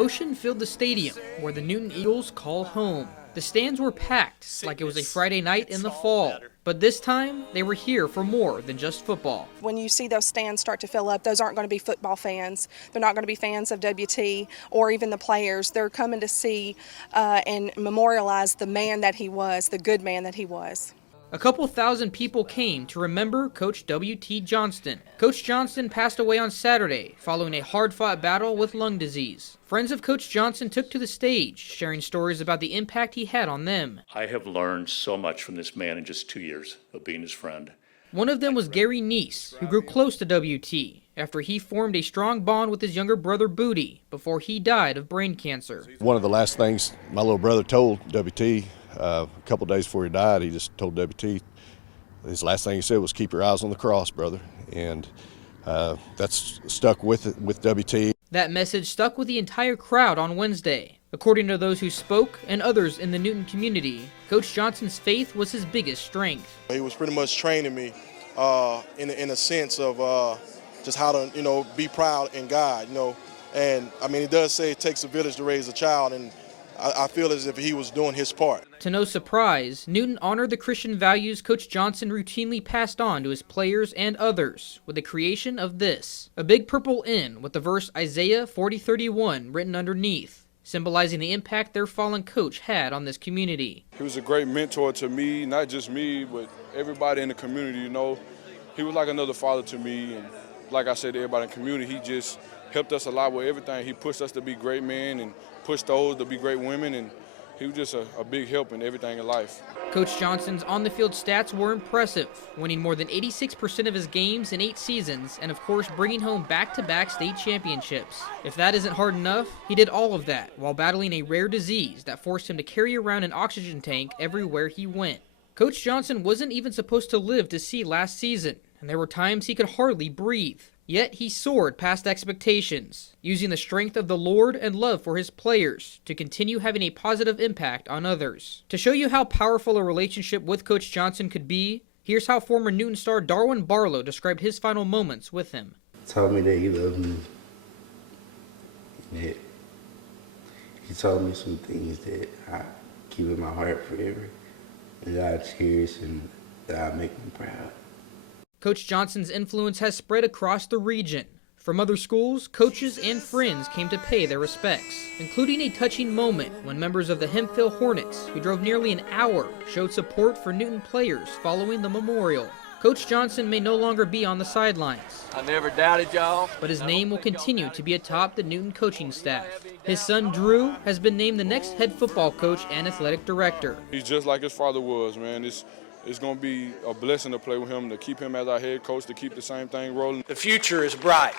Emotion filled the stadium, where the Newton Eagles call home. The stands were packed, like it was a Friday night in the fall. But this time, they were here for more than just football. When you see those stands start to fill up, those aren't going to be football fans. They're not going to be fans of WT or even the players. They're coming to see and memorialize the man that he was, the good man that he was. A couple thousand people came to remember Coach W.T. Johnston. Coach Johnston passed away on Saturday following a hard-fought battle with lung disease. Friends of Coach Johnston took to the stage, sharing stories about the impact he had on them. I have learned so much from this man in just 2 years of being his friend. One of them was Gary Neese, who grew close to W.T. after he formed a strong bond with his younger brother Booty before he died of brain cancer. One of the last things my little brother told W.T. A couple days before he died, he just told W.T. his last thing he said was, "Keep your eyes on the cross, brother," and that's stuck with W.T. That message stuck with the entire crowd on Wednesday. According to those who spoke and others in the Newton community, Coach Johnston's faith was his biggest strength. He was pretty much training me in a sense of just how to, be proud in God, And I mean, it does say it takes a village to raise a child, and I feel as if he was doing his part. To no surprise, Newton honored the Christian values Coach Johnston routinely passed on to his players and others with the creation of this, a big purple N with the verse Isaiah 40:31 written underneath, symbolizing the impact their fallen coach had on this community. He was a great mentor to me, not just me, but everybody in the community, He was like another father to me, and like I said to everybody in the community, he just helped us a lot with everything. He pushed us to be great men and pushed those to be great women, and he was just a big help in everything in life. Coach Johnston's on-the-field stats were impressive, winning more than 86% of his games in 8 seasons, and of course bringing home back-to-back state championships. If that isn't hard enough, he did all of that while battling a rare disease that forced him to carry around an oxygen tank everywhere he went. Coach Johnston wasn't even supposed to live to see last season, and there were times he could hardly breathe. Yet he soared past expectations, using the strength of the Lord and love for his players to continue having a positive impact on others. To show you how powerful a relationship with Coach Johnston could be, here's how former Newton star Darwin Barlow described his final moments with him. He told me that he loved me. That he told me some things that I keep in my heart forever, and that I cherish and that I make me proud. Coach Johnston's influence has spread across the region. From other schools, coaches and friends came to pay their respects, including a touching moment when members of the Hemphill Hornets, who drove nearly an hour, showed support for Newton players following the memorial. Coach Johnston may no longer be on the sidelines. I never doubted y'all. But his name will continue to be atop the Newton coaching staff. His son, Drew, has been named the next head football coach and athletic director. He's just like his father was, man. It's going to be a blessing to play with him, to keep him as our head coach, to keep the same thing rolling. The future is bright.